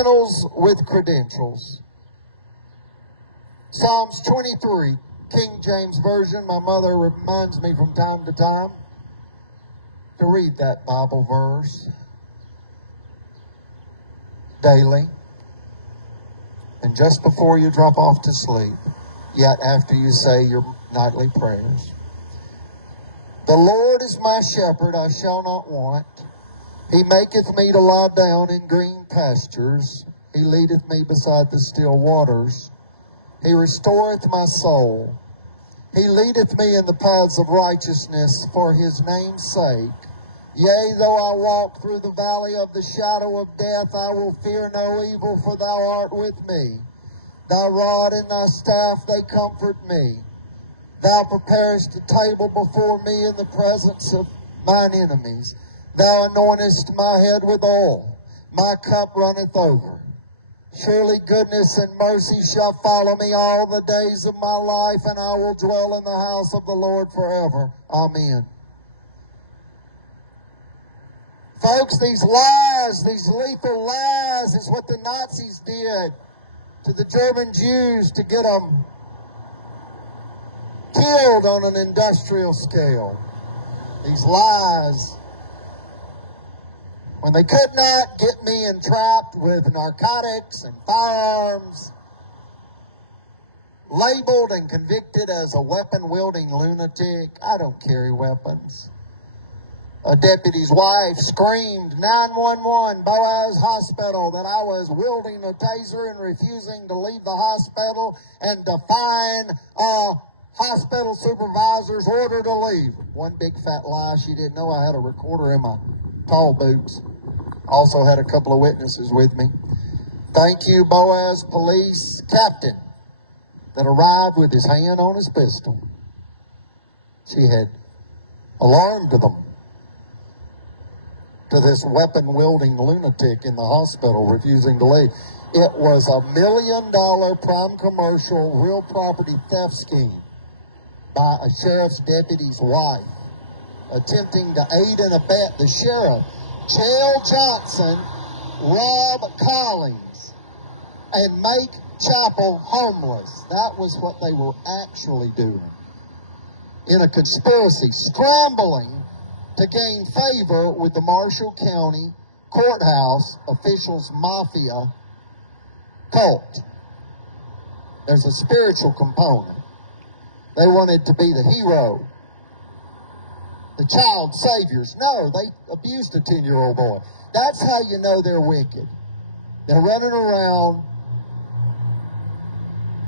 Criminals with credentials. Psalms 23, King James Version. My mother reminds me from time to time to read that Bible verse daily. And just before you drop off to sleep, yet after you say your nightly prayers. The Lord is my shepherd, I shall not want. He maketh me to lie down in green pastures. He leadeth me beside the still waters. He restoreth my soul. He leadeth me in the paths of righteousness for his name's sake. Yea, though I walk through the valley of the shadow of death, I will fear no evil, for thou art with me. Thy rod and thy staff, they comfort me. Thou preparest a table before me in the presence of mine enemies. Thou anointest my head with oil. My cup runneth over. Surely goodness and mercy shall follow me all the days of my life, and I will dwell in the house of the Lord forever. Amen. Folks, these lies, these lethal lies, is what the Nazis did to the German Jews to get them killed on an industrial scale. These lies. When they could not get me entrapped with narcotics and firearms, labeled and convicted as a weapon-wielding lunatic. I don't carry weapons. A deputy's wife screamed 911 Boaz Hospital that I was wielding a taser and refusing to leave the hospital and defying a hospital supervisor's order to leave. One big fat lie. She didn't know I had a recorder in my tall boots. Also had a couple of witnesses with me. Thank you, Boaz police captain, that arrived with his hand on his pistol. She had alarmed them to this weapon-wielding lunatic in the hospital refusing to leave. It was $1 million prime commercial real property theft scheme by a sheriff's deputy's wife, attempting to aid and abet the sheriff, Chael Johnson, rob Collins, and make Chapel homeless. That was what they were actually doing. In a conspiracy, scrambling to gain favor with the Marshall County courthouse officials' mafia cult. There's a spiritual component. They wanted to be the hero, the child saviors. No, they abused a 10-year-old boy. That's how you know they're wicked. They're running around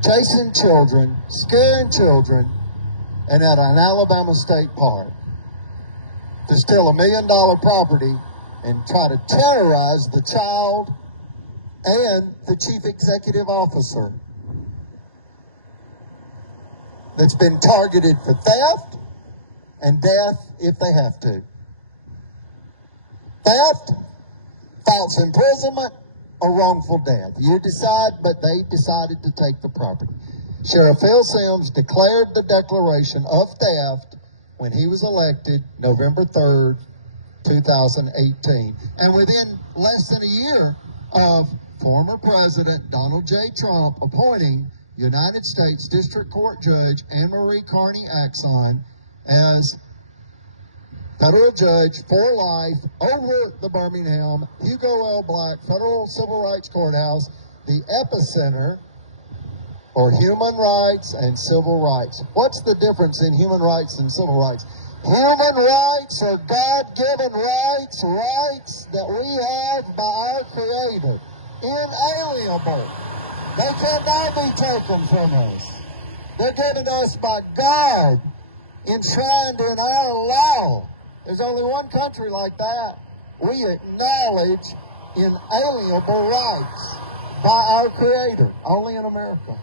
chasing children, scaring children, and at an Alabama state park to steal $1 million property and try to terrorize the child and the chief executive officer that's been targeted for theft and death if they have to. Theft, false imprisonment, or wrongful death. You decide, but they decided to take the property. Sheriff Phil Sims declared the declaration of theft when he was elected November 3rd, 2018. And within less than a year of former President Donald J. Trump appointing United States District Court Judge Anne-Marie Carney Axon as federal judge for life over the Birmingham Hugo L. Black Federal Civil Rights Courthouse, the epicenter for human rights and civil rights. What's the difference in human rights and civil rights? Human rights are God-given rights, rights that we have by our Creator, inalienable. They cannot be taken from us. They're given to us by God, enshrined in our law. There's only one country like that. We acknowledge inalienable rights by our Creator, only in America.